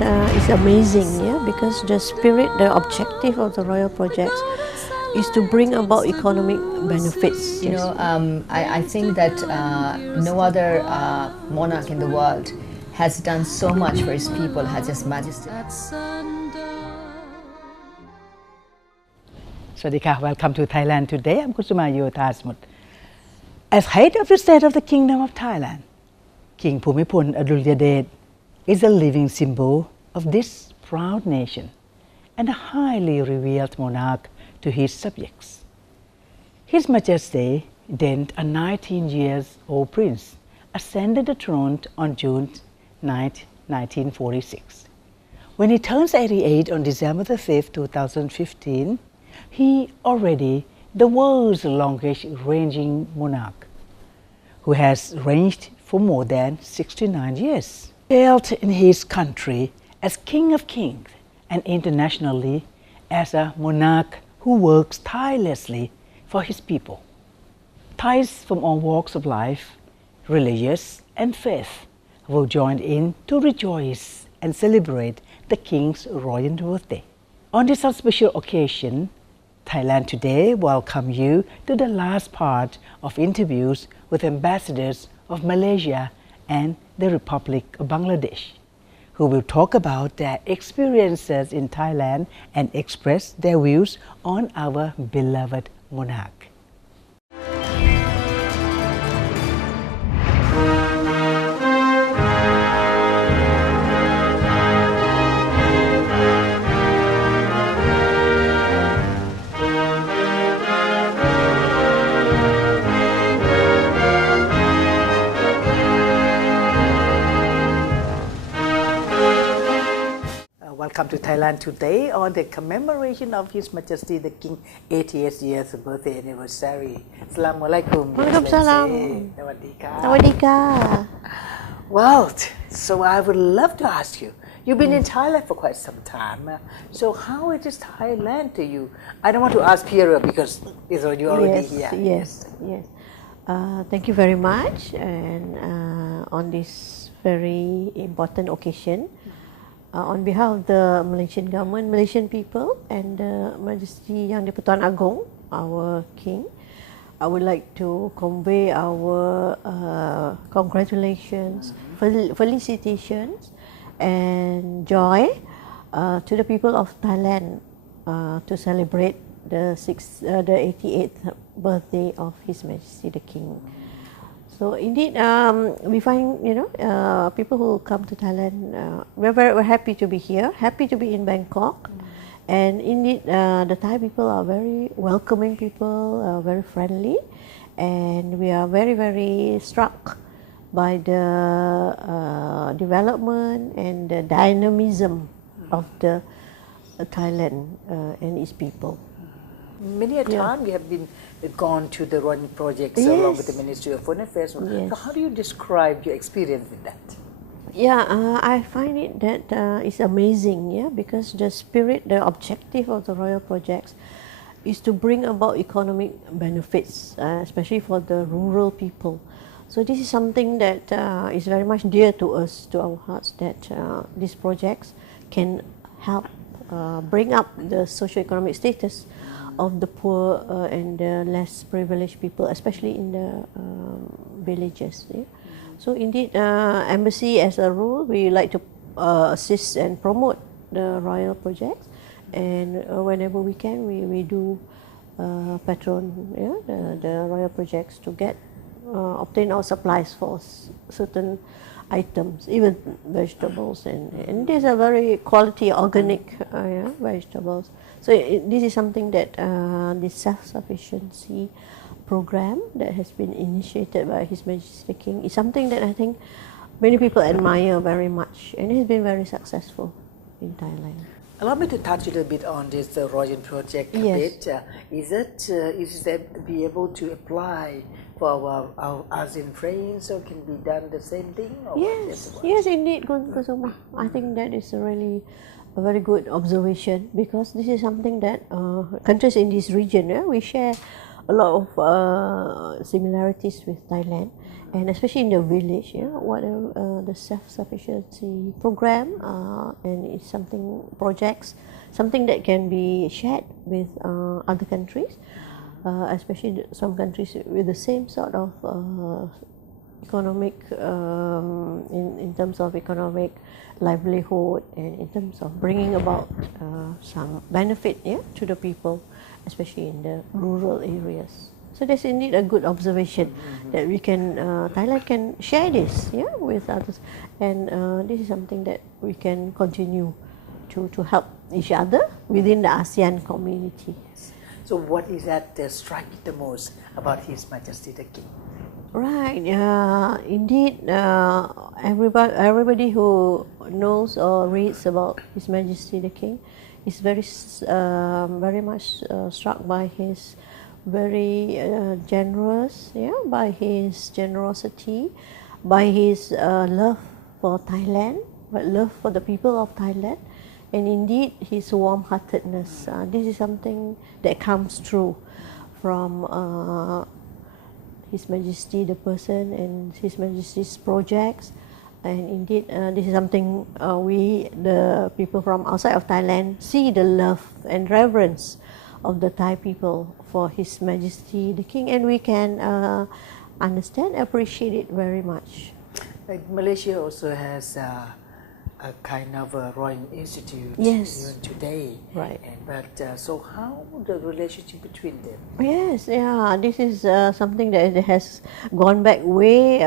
is amazing, yeah, because the spirit, the objective of the royal projects is to bring about economic benefits. You know, I think that no other monarch in the world has done so much for his people as His Majesty. Swadika, welcome to Thailand today. I'm Kusuma Yotasmut. As head of the state of the Kingdom of Thailand, King Bhumibol Adulyadej is a living symbol of this proud nation and a highly revered monarch to his subjects. His Majesty, then a 19-year-old prince, ascended the throne on June 9, 1946. When he turns 88 on December 5, 2015, he already the world's longest-reigning monarch, who has reigned for more than 69 years. Hailed in his country as King of Kings and internationally as a monarch who works tirelessly for his people. Thais from all walks of life, religious and faith, will join in to rejoice and celebrate the King's royal birthday. On this special occasion, Thailand Today welcome you to the last part of interviews with ambassadors of Malaysia and the Republic of Bangladesh, who will talk about their experiences in Thailand and express their views on our beloved monarch. Welcome to Thailand today on the commemoration of His Majesty the King 88th year's birthday anniversary. Assalamualaikum. Waalaikumsalam. Sawadika. Sawadika. Well, so I would love to ask you, you've been in Thailand for quite some time. So how is Thailand to you? I don't want to ask Pierre because you're already here. Yes. Thank you very much, and on this very important occasion, on behalf of the Malaysian government, Malaysian people, and Majesty Yang di-Pertuan Agong, our King, I would like to convey our congratulations, felicitations, and joy to the people of Thailand to celebrate the 88th birthday of His Majesty the King. So indeed, we find people who come to Thailand. We're happy to be here, happy to be in Bangkok, and indeed the Thai people are very welcoming people, very friendly, and we are very, very struck by the development and the dynamism of the Thailand and its people. Many a time we have gone to the royal projects along with the Ministry of Foreign Affairs. So how do you describe your experience with that? I find it that it's amazing, because the spirit, the objective of the royal projects is to bring about economic benefits, especially for the rural people. So this is something that is very much dear to us, to our hearts, that these projects can help bring up the socio-economic status of the poor and the less privileged people, especially in the villages. So indeed, embassy as a rule, we like to assist and promote the royal projects, and whenever we can, we do patron the royal projects to get obtain our supplies for certain items, even vegetables, and these are very quality organic vegetables. So this is something that the self-sufficiency program that has been initiated by His Majesty the King is something that I think many people admire very much, and it has been very successful in Thailand. Allow me to touch a little bit on this royal project a bit. Is it be able to apply for our ASEAN friends, or can be done the same thing? Or yes, indeed, Kusuma. I think that is really a very good observation, because this is something that countries in this region, we share a lot of similarities with Thailand, and especially in the village. Yeah, whatever the self-sufficiency program, and it's something that can be shared with other countries, especially some countries with the same sort of economic, in terms of economic livelihood, and in terms of bringing about some benefit, yeah, to the people, especially in the rural areas. So that's indeed a good observation that we can, Thailand can share this, yeah, with others, and this is something that we can continue to help each other within the ASEAN community. So what is that strike you the most about His Majesty the King? Right. Indeed, everybody who knows or reads about His Majesty the King is very much struck by his very generous, yeah, by his generosity, by his love for Thailand, but love for the people of Thailand, and indeed his warm-heartedness. This is something that comes through from His Majesty the person and His Majesty's projects, and indeed this is something we, the people from outside of Thailand, see the love and reverence of the Thai people for His Majesty the King, and we can understand, appreciate it very much. Like Malaysia also has a kind of a royal institute, yes, even today, right? But so how the relationship between them? Yes, yeah, this is something that has gone back way,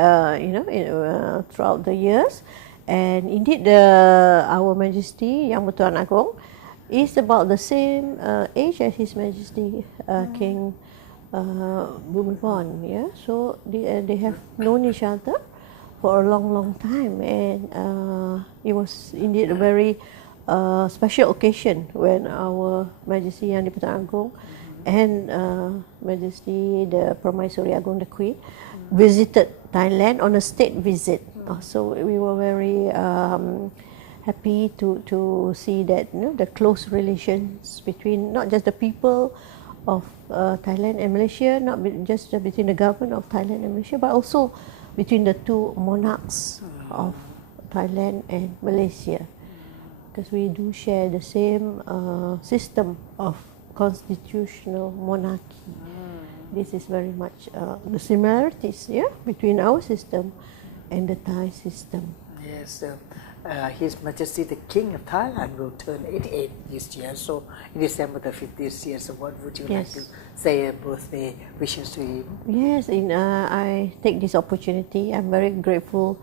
throughout the years, and indeed our Majesty Yang Bertuan Agong is about the same age as His Majesty King Bhumibol. Yeah, so they have known each other for a long time, and it was indeed a very special occasion when our Majesty Yang Bertuan Agong and Majesty the Permaisuri Agong the Queen visited Thailand on a state visit. So we were very happy to see that, the close relations between not just the people of Thailand and Malaysia, not just between the government of Thailand and Malaysia, but also between the two monarchs of Thailand and Malaysia, because we do share the same system of constitutional monarchy. This is very much the similarities, yeah, between our system and the Thai system. Yes, His Majesty the King of Thailand will turn 88 this year, so in December the 5th this year, so what would you like to say birthday wishes to him? Yes, I take this opportunity. I'm very grateful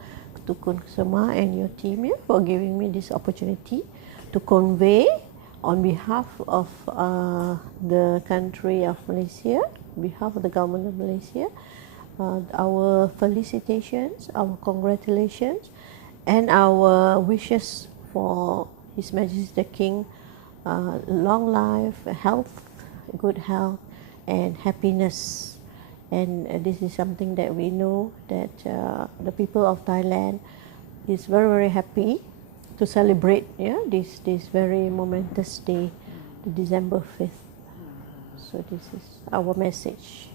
to Kun Kusuma and your team here for giving me this opportunity to convey on behalf of the country of Malaysia, on behalf of the government of Malaysia, our felicitations, our congratulations, and our wishes for His Majesty the King, long life, health, good health, and happiness. And this is something that we know that the people of Thailand is very happy to celebrate, this very momentous day, the December 5th. So this is our message.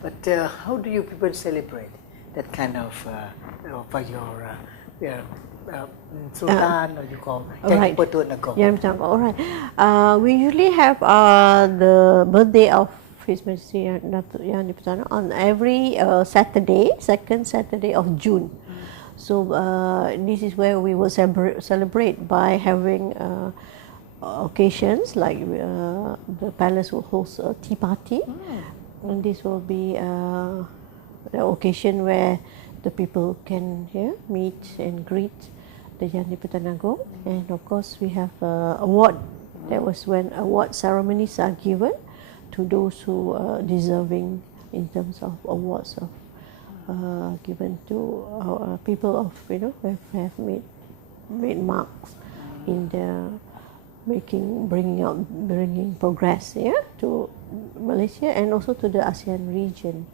But how do you people celebrate that kind of for your Sultan, or you call Yang Bertuan Agong? All right. We usually have the birthday of His Majesty Yang Bertuan on every Saturday, second Saturday of June. So this is where we will celebrate by having occasions like the palace will host a tea party, and this will be the occasion where the people can meet and greet the Yang Bertuan Agong. And of course we have award. That was when award ceremonies are given to those who are deserving in terms of awards of given to people of who have made marks in the bringing progress to Malaysia and also to the ASEAN region.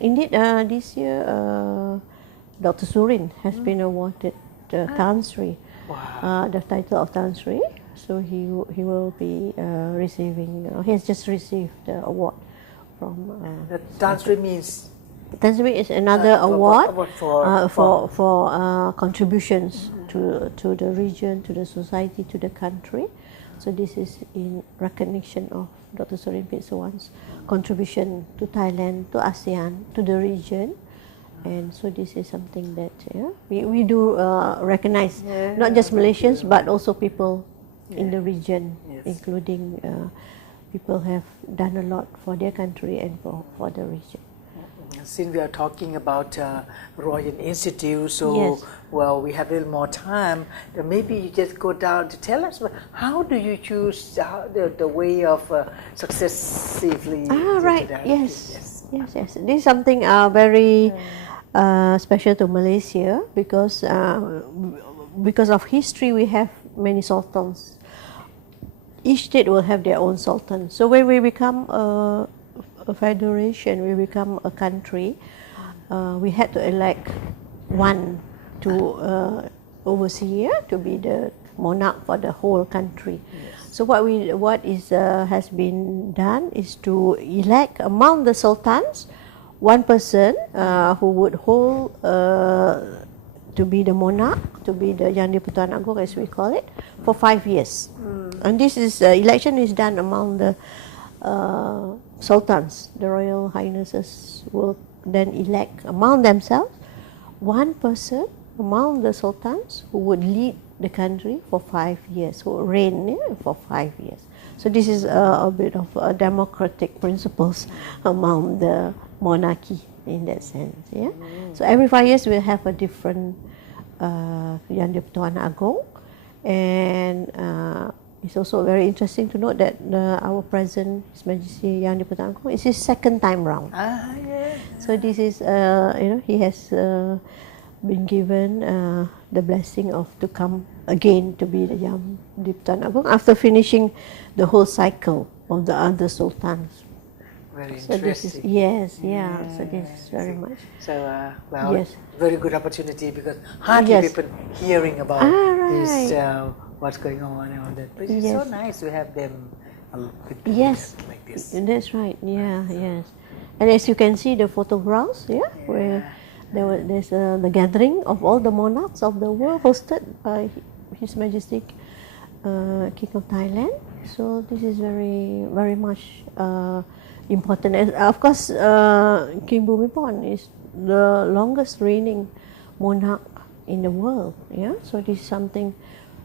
Indeed, this year Dr. Surin has been awarded the Tan Sri, the title of Tan Sri. So he will be receiving. He has just received the award from. The Tansri means Tansri is another award for contributions to the region, to the society, to the country. So this is in recognition of Dr. Sorin Pitsuwan's contribution to Thailand, to ASEAN, to the region. And so this is something that we do recognize, not just Malaysians but also people in the region, including people have done a lot for their country and for the region. Since we are talking about Royal Institute, so well, we have a little more time. Then maybe you just go down to tell us how do you choose the way of successively. Right. Yes. This is something very special to Malaysia because of history. We have many sultans. Each state will have their own sultan. So when we become a federation, we become a country, we had to elect one to overseer, to be the monarch for the whole country. So what has been done is to elect among the sultans one person who would hold to be the monarch, to be the Yang di-Pertuan Agong as we call it, for 5 years. And this election is done among the sultans. The royal highnesses will then elect among themselves one person among the sultans who would lead the country for 5 years, who would reign for 5 years. So this is a bit of democratic principles among the monarchy in that sense. So every 5 years we'll have a different Yang di-Pertuan Agong, and it's also very interesting to note that our present His Majesty Yang di-Pertuan Agong is his second time round. So this is he has been given the blessing of to come again to be the Yang di-Pertuan Agong after finishing the whole cycle of the other sultans. Very So this is so this is very much. So very good opportunity because hardly people hearing about this what's going on and all that. But it's so nice to have them like this. That's right. Yes. And as you can see the photographs, where there's the gathering of all the monarchs of the world hosted by His Majesty King of Thailand. So this is very, very much important. And of course, King Bhumibol is the longest reigning monarch in the world. So this is something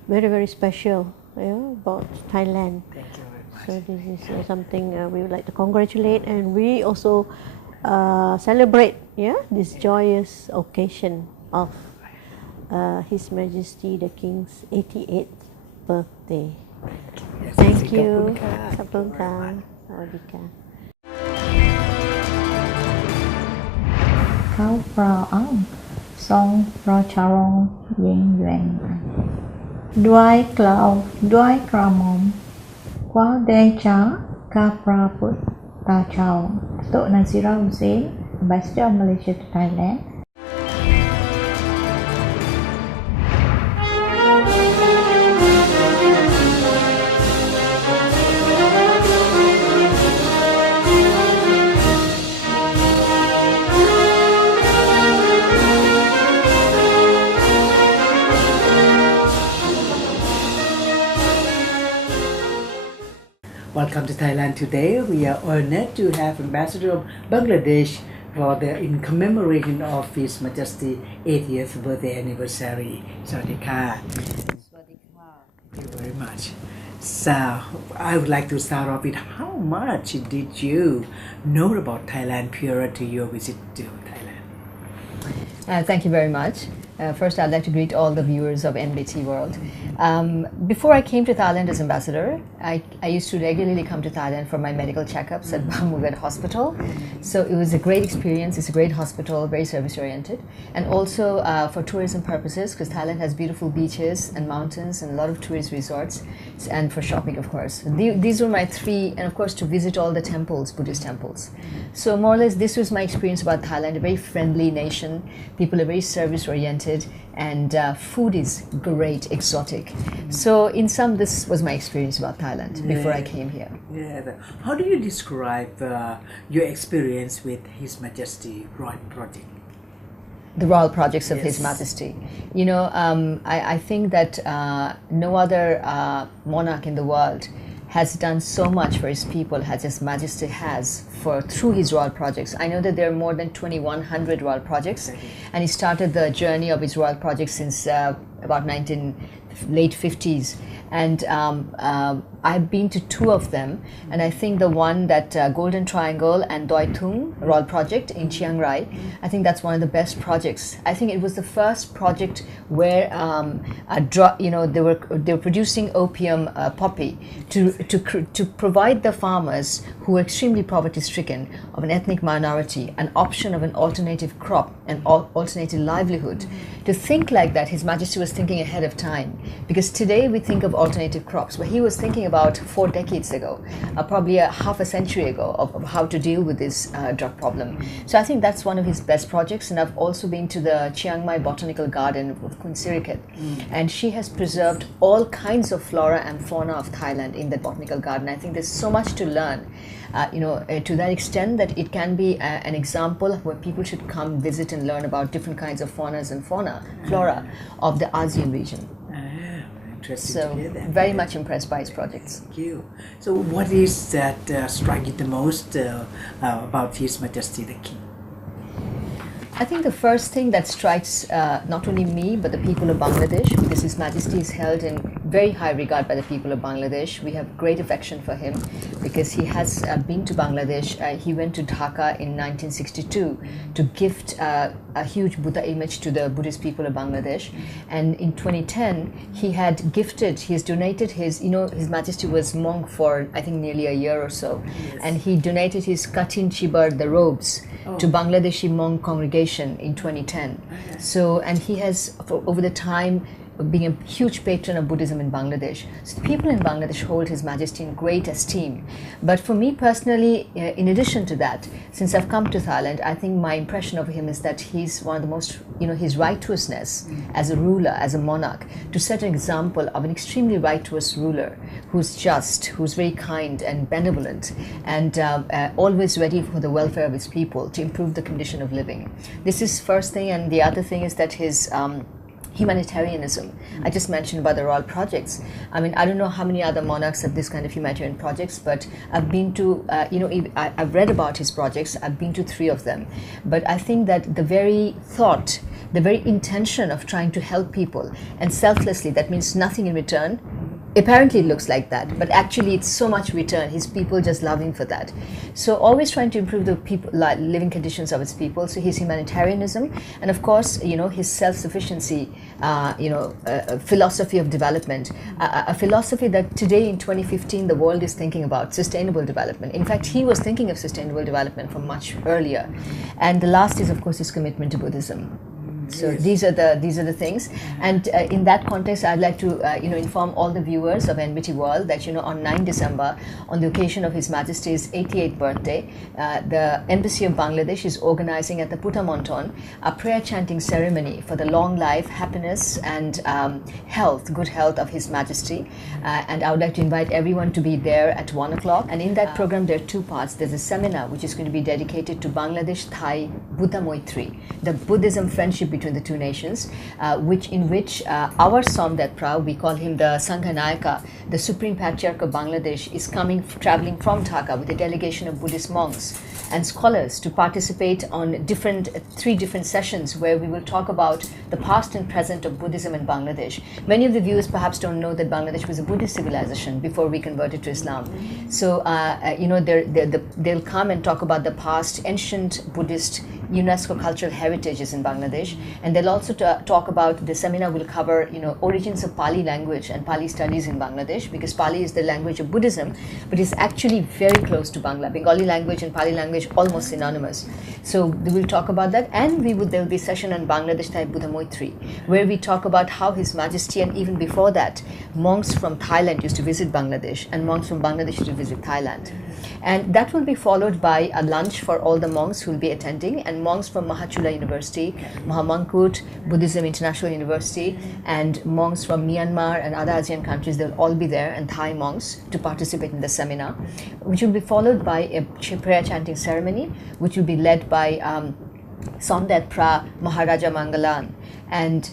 very, very special about Thailand. Thank you very much. So this is something we would like to congratulate, and we also celebrate this joyous occasion of His Majesty the King's 88th birthday. Thank you. Sawadika. เขาปรออ้อมทรงปรอชรงเย็นเย็นด้วยกล่าวด้วยกระหม่อมว่าเดชะข้าพระพุทธเจ้าตุนันซิราอุเซน Ambassador of Malaysia to Thailand. Welcome to Thailand today. We are honored to have Ambassador of Bangladesh in commemoration of His Majesty 80th birthday anniversary. Sawadika. Thank you very much. So I would like to start off with how much did you know about Thailand prior to your visit to Thailand? Thank you very much. First, I'd like to greet all the viewers of NBT World. Before I came to Thailand as ambassador, I used to regularly come to Thailand for my medical checkups at Bangladesh Hospital. So it was a great experience. It's a great hospital, very service-oriented. And also for tourism purposes, because Thailand has beautiful beaches and mountains and a lot of tourist resorts, and for shopping, of course. These were my three, and of course to visit all the temples, Buddhist temples. So more or less, this was my experience about Thailand, a very friendly nation. People are very service-oriented. limited, and food is great, exotic. So in sum, this was my experience about Thailand before I came here. Yeah. How do you describe your experience with His Majesty Royal Project? The royal projects of His Yes. Majesty. You know, I think that no other monarch in the world has done so much for his people as His Majesty has through his royal projects. I know that there are more than 2,100 royal projects, and he started the journey of his royal projects since about late 50s. And I've been to two of them, and I think the one that Golden Triangle and Doi Thung Royal Project in Chiang Rai, I think that's one of the best projects. I think it was the first project where they were producing opium poppy to provide the farmers who were extremely poverty stricken of an ethnic minority an option of an alternative crop, an alternative livelihood. To think like that, His Majesty was thinking ahead of time, because today we think of alternative crops, but he was thinking about 4 decades ago, probably half a century ago, of how to deal with this drug problem. So I think that's one of his best projects. And I've also been to the Chiang Mai Botanical Garden with Kun Siriket, and she has preserved all kinds of flora and fauna of Thailand in the botanical garden. I think there's so much to learn. To that extent that it can be an example where people should come visit and learn about different kinds of faunas and flora of the ASEAN region. Interesting So to hear that. very much impressed by his projects. Thank you. So what is that strike you the most about His Majesty the King? I think the first thing that strikes not only me but the people of Bangladesh, because His Majesty is held in very high regard by the people of Bangladesh. We have great affection for him because he has been to Bangladesh. He went to Dhaka in 1962 to gift a huge Buddha image to the Buddhist people of Bangladesh. And in 2010, he has donated his Majesty was monk for I think nearly a year or so. Yes. And he donated his Katin Chibar, the robes, to Bangladeshi monk congregation in 2010. So, and he has, over the time, being a huge patron of Buddhism in Bangladesh. So the people in Bangladesh hold His Majesty in great esteem. But for me personally, in addition to that, since I've come to Thailand, I think my impression of him is that he's one of the most, his righteousness as a ruler, as a monarch, to set an example of an extremely righteous ruler who's just, who's very kind and benevolent, and always ready for the welfare of his people to improve the condition of living. This is first thing, and the other thing is that his humanitarianism. I just mentioned about the royal projects. I mean, I don't know how many other monarchs have this kind of humanitarian projects, but I've been to, I've read about his projects. I've been to 3 of them. But I think that the very thought, the very intention of trying to help people and selflessly, that means nothing in return. Apparently it looks like that, but actually it's so much return. His people just love him for that. So always trying to improve the people, living conditions of his people. So his humanitarianism, and of course, his self-sufficiency, philosophy of development, a philosophy that today in 2015 the world is thinking about, sustainable development. In fact, he was thinking of sustainable development from much earlier. And the last is, of course, his commitment to Buddhism. So Yes. these are the things, and in that context, I'd like to inform all the viewers of NBT World that on 9 December, on the occasion of His Majesty's 88th birthday, the Embassy of Bangladesh is organizing at the Putamonton a prayer chanting ceremony for the long life, happiness, and good health of His Majesty. And I would like to invite everyone to be there at 1 o'clock. And in that program, there are 2 parts. There's a seminar which is going to be dedicated to Bangladesh Thai Buddha Moitri, the Buddhism friendship between the 2 nations, in which our Somdet Prau, we call him the Sanghanayaka, the Supreme Patriarch of Bangladesh, is traveling from Dhaka with a delegation of Buddhist monks and scholars to participate on 3 different sessions where we will talk about the past and present of Buddhism in Bangladesh. Many of the viewers perhaps don't know that Bangladesh was a Buddhist civilization before we converted to Islam. So, they'll come and talk about the past, ancient Buddhist UNESCO cultural heritages in Bangladesh, and they'll also talk about, the seminar will cover origins of Pali language and Pali studies in Bangladesh, because Pali is the language of Buddhism, but it's actually very close to Bangla. Bengali language and Pali language almost synonymous. So we will talk about that, and there will be a session on Bangladesh Thai Buddha Moitri, where we talk about how His Majesty, and even before that, monks from Thailand used to visit Bangladesh, and monks from Bangladesh used to visit Thailand. And that will be followed by a lunch for all the monks who will be attending, and monks from Mahachula University, Mahamankut, Buddhism International University, and monks from Myanmar and other ASEAN countries. They'll all be there, and Thai monks, to participate in the seminar, which will be followed by a prayer chanting ceremony, which will be led by Sondet Pra Maharaja Mangalan, and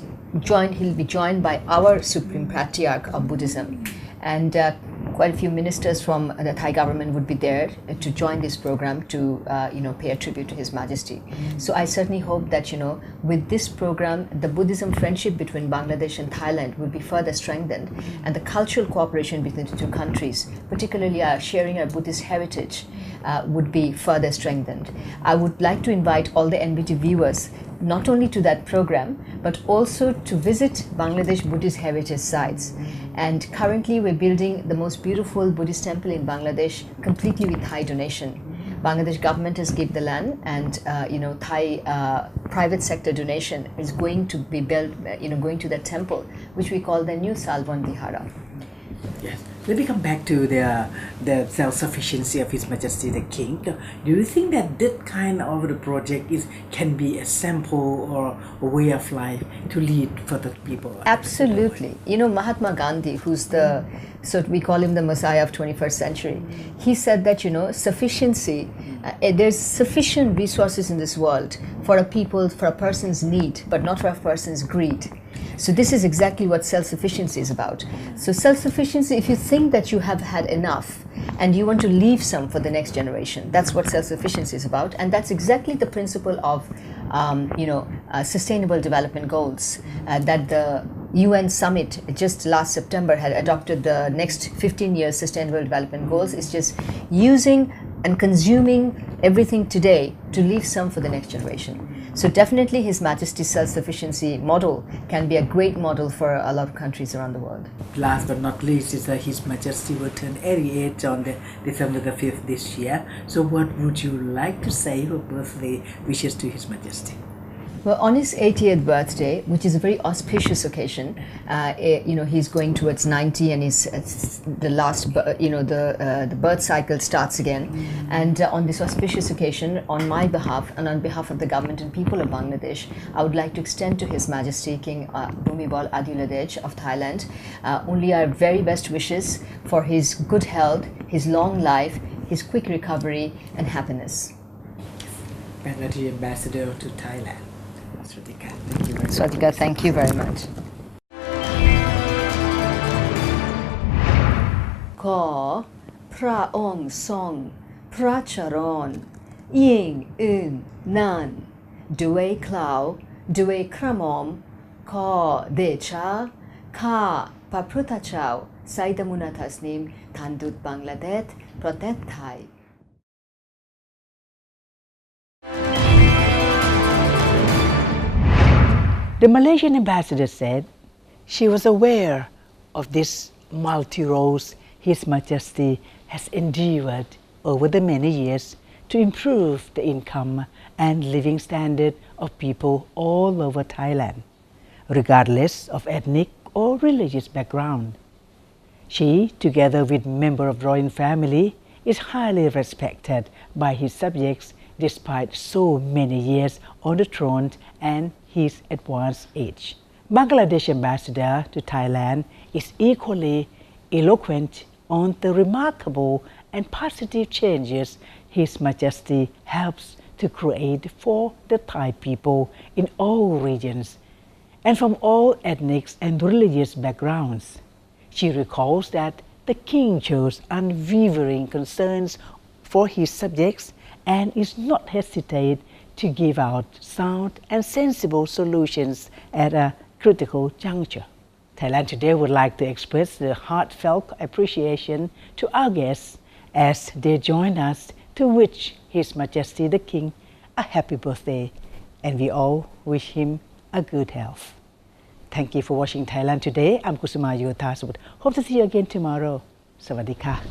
he'll be joined by our Supreme Patriarch of Buddhism. And quite a few ministers from the Thai government would be there to join this program to pay a tribute to His Majesty. So I certainly hope that with this program, the Buddhism friendship between Bangladesh and Thailand will be further strengthened, and the cultural cooperation between the two countries, particularly sharing our Buddhist heritage, would be further strengthened. I would like to invite all the NBT viewers not only to that program, but also to visit Bangladesh Buddhist heritage sites. And currently we're building the most beautiful Buddhist temple in Bangladesh completely with Thai donation. Bangladesh government has given the land, and Thai private sector donation is going to be built, going to the temple, which we call the new Salvan Vihara. Yes. Let me come back to the self-sufficiency of His Majesty the King. Do you think that that kind of the project can be a sample or a way of life to lead for the people? Absolutely. Mahatma Gandhi, who's so we call him the Messiah of 21st century, he said that, sufficiency, there's sufficient resources in this world for a person's need, but not for a person's greed. So this is exactly what self-sufficiency is about. So self-sufficiency, if you think that you have had enough and you want to leave some for the next generation, that's what self-sufficiency is about. And that's exactly the principle of Sustainable Development Goals that the UN Summit just last September had adopted. The next 15 years Sustainable Development Goals is just using and consuming everything today to leave some for the next generation. So definitely His Majesty's self-sufficiency model can be a great model for a lot of countries around the world. Last but not least is that His Majesty will turn 88 on December the 5th this year. So what would you like to say for birthday wishes to His Majesty? Well, on his 80th birthday, which is a very auspicious occasion, he's going towards 90, and the last, the birth cycle starts again. And on this auspicious occasion, on my behalf and on behalf of the government and people of Bangladesh, I would like to extend to His Majesty King Bhumibol Adulyadej of Thailand only our very best wishes for his good health, his long life, his quick recovery, and happiness. Bangladesh Ambassador to Thailand. Swatika, thank you very much. Swatika, thank you very much. ขอพระองค์ทรงพระชรนยิ่งอื่นนั่นด้วยเกล้าวด้วยกระหม่อมขอเดชะข้าพระพุทธเจ้าไซดามุนาทัสนิมท่านทูตบังกลาเทศประเทศไทย The Malaysian ambassador said she was aware of this multi-roles His Majesty has endeavored over the many years to improve the income and living standard of people all over Thailand, regardless of ethnic or religious background. She, together with members of the royal family, is highly respected by his subjects despite so many years on the throne and his advanced age. Bangladesh ambassador to Thailand is equally eloquent on the remarkable and positive changes His Majesty helps to create for the Thai people in all regions and from all ethnic and religious backgrounds. She recalls that the King shows unwavering concerns for his subjects and is not hesitate to give out sound and sensible solutions at a critical juncture. Thailand Today would like to express the heartfelt appreciation to our guests as they join us to wish His Majesty the King a happy birthday, and we all wish him a good health. Thank you for watching Thailand Today. I'm Kusuma Yuthasmut. Hope to see you again tomorrow. Sawadee ka.